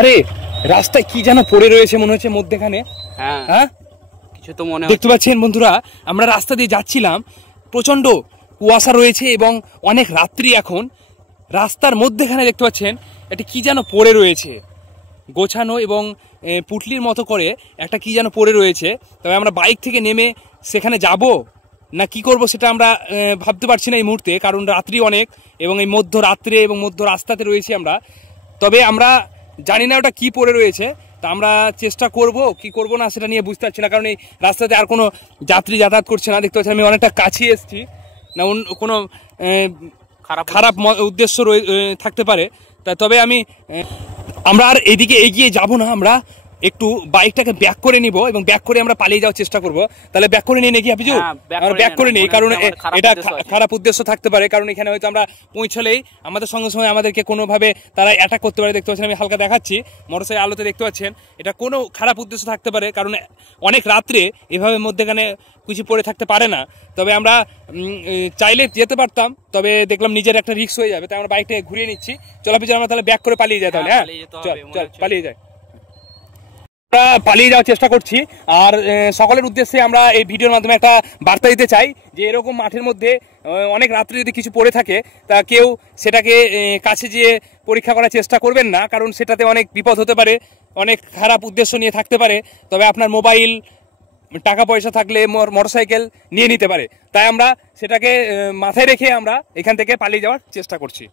আরে রাস্তায় কি যেন পড়ে রয়েছে মনে হচ্ছে মধ্যখানে। হ্যাঁ কিছু তো মনে দেখতে পাচ্ছেন বন্ধুরা, আমরা রাস্তা দিয়ে যাচ্ছিলাম, প্রচন্ড কুয়াশা রয়েছে এবং অনেক রাত্রি এখন। রাস্তার মধ্যখানে দেখতে পাচ্ছেন একটা কি যেন পড়ে রয়েছে, গোছানো এবং পুটলির মতো করে একটা কি যেন পড়ে রয়েছে। তবে আমরা বাইক থেকে নেমে সেখানে যাব না কি করব সেটা আমরা ভাবতে পারছি না এই মুহূর্তে, কারণ রাত্রি অনেক এবং এই মধ্য রাত্রে এবং মধ্য রাস্তাতে রয়েছি আমরা। তবে আমরা জানি না ওটা কি পড়ে রয়েছে, তা আমরা চেষ্টা করব কি করব না সেটা নিয়ে বুঝতে পারছি না, কারণ এই রাস্তাতে আর কোনো যাত্রী যাতায়াত করছে না। দেখতে পাচ্ছি আমি অনেকটা কাছে এসেছি, না কোনো খারাপ উদ্দেশ্য থাকতে পারে। তবে আমরা আর এদিকে এগিয়ে যাব না, আমরা একটু বাইকটাকে ব্যাক করে নিব এবং ব্যাক করে আমরা পালিয়ে যাওয়ার চেষ্টা করব। তাহলে ব্যাক করে নিই নাকি হাফিজু? আমরা ব্যাক করে নিই, কারণ এটা খারাপ উদ্দেশ্য থাকতে পারে, কারণ এখানে হয়তো আমরা পৌঁছলেই আমাদের সঙ্গে সঙ্গে আমাদেরকে কোনোভাবে তারা অ্যাটাক করতে পারে। দেখতে পাচ্ছেন আমি হালকা দেখাচ্ছি মোটরসাইকেল আলোতে, দেখতে পাচ্ছেন এটা কোনো খারাপ উদ্দেশ্য থাকতে পারে, কারণ অনেক রাত্রে এভাবে মধ্যেখানে কিছু পড়ে থাকতে পারে না। তবে আমরা চাইলে যেতে পারতাম, তবে দেখলাম নিজের একটা রিস্ক হয়ে যাবে, তাই আমরা বাইকটাকে ঘুরিয়ে নিচ্ছি। চলো হাফিজু আমরা তাহলে ব্যাক করে পালিয়ে যাই তাহলে। হ্যাঁ চল পালিয়ে যাই। আমরা পালিয়ে যাওয়ার চেষ্টা করছি, আর সকলের উদ্দেশ্যে আমরা এই ভিডিওর মাধ্যমে একটা বার্তা দিতে চাই যে এরকম মাঠের মধ্যে অনেক রাত্রে যদি কিছু পড়ে থাকে তা কেউ সেটাকে কাছে যেয়ে পরীক্ষা করার চেষ্টা করবেন না, কারণ সেটাতে অনেক বিপদ হতে পারে, অনেক খারাপ উদ্দেশ্য নিয়ে থাকতে পারে। তবে আপনার মোবাইল, টাকা পয়সা থাকলে মোটরসাইকেল নিয়ে নিতে পারে, তাই আমরা সেটাকে মাথায় রেখে আমরা এখান থেকে পালিয়ে যাওয়ার চেষ্টা করছি।